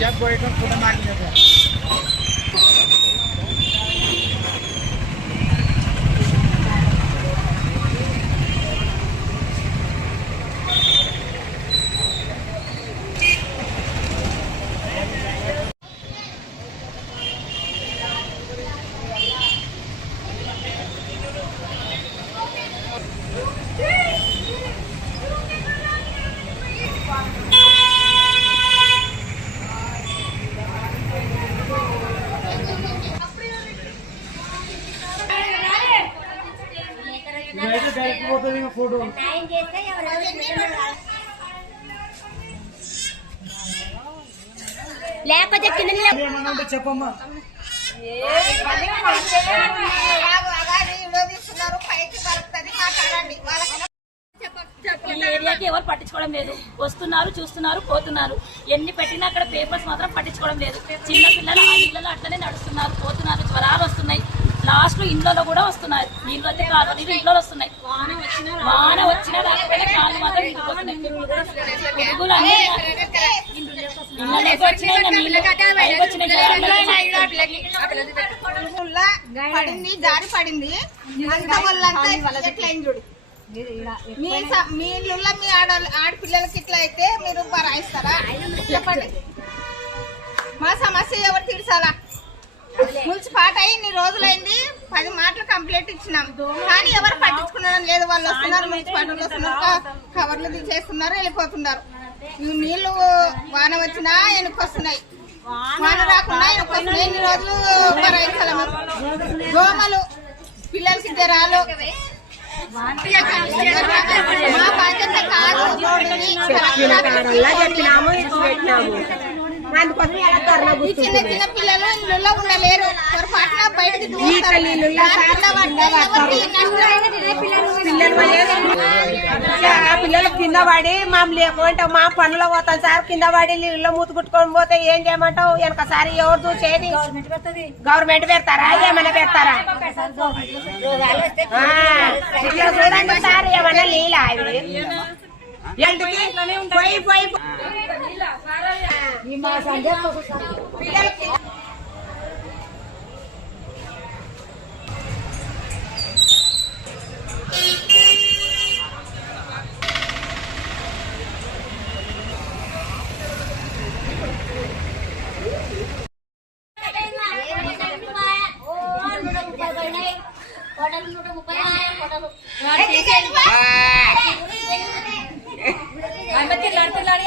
जब बोले तो फोटो मार लेते फोटो లేకపోతే చెప్పమ్మా ఈ ఏరియాకి ఎవరు పట్టించుకోవడం లేదు. వస్తున్నారు, చూస్తున్నారు, పోతున్నారు. ఎన్ని పెట్టినా అక్కడ పేపర్స్ మాత్రం పట్టించుకోవడం లేదు. చిన్న పిల్లలు ఆ నీళ్ళలో అట్లనే నడుస్తున్నారు, పోతున్నారు. జ్వరాలు వస్తున్నాయి. లాస్ట్ లో ఇంట్లో కూడా వస్తున్నారు. నీళ్ళు అయితే కాదు, నీళ్ళు ఇంట్లో వస్తున్నాయి. వాన వచ్చినా రాకపోయినా కాళ్ళు మాత్రం ఇంటిపోతున్నాయి. పురుగులు అన్ని ఇళ్ళలోకి వచ్చినాయి. పడింది, జారి పడింది. మీ ఇల్లు మీ ఆడపిల్లలకి ఇట్లా అయితే మీరు రాయిస్తారా? మా సమస్య ఎవరు తీర్చాలా? మున్సిపాలిటీ అయి ఇన్ని రోజులైంది, 10 మాటలు కంప్లైంట్ ఇచ్చినాం, కానీ ఎవరు పట్టించుకునడం లేదు. వాళ్ళు వస్తున్నారు, మున్సిపాలిటీలో వస్తున్నారు, కవర్లు తీసేస్తున్నారు, వెళ్ళిపోతున్నారు. నీళ్లు వాన వచ్చినా వెనుకొస్తున్నాయి, వాన రాకుండా వెనుకొస్తున్నాయి. ఎన్ని రోజులు భరాయించాలి? దోమలు, పిల్లలకి జ్వరాలు. మా బాధ్యత కాదు. చిన్న చిన్న పిల్లలు ఇళ్ళలో ఉండలేరు, పొరపాటున బయటకు పిల్లలు కింద పడి ఏమంటావు? మా పనులు పోతాం సార్, కింద పడి ఇల్లు మూత కుట్టుకొని పోతే ఏం చేయమంటావు? వెనకసారి ఎవరు చూసేది? గవర్నమెంట్ పెడతారా? ఏమైనా పెడతారా? చూడండి సార్, ఏమన్నా లీలా పోయి పోయి लड़ते लड़े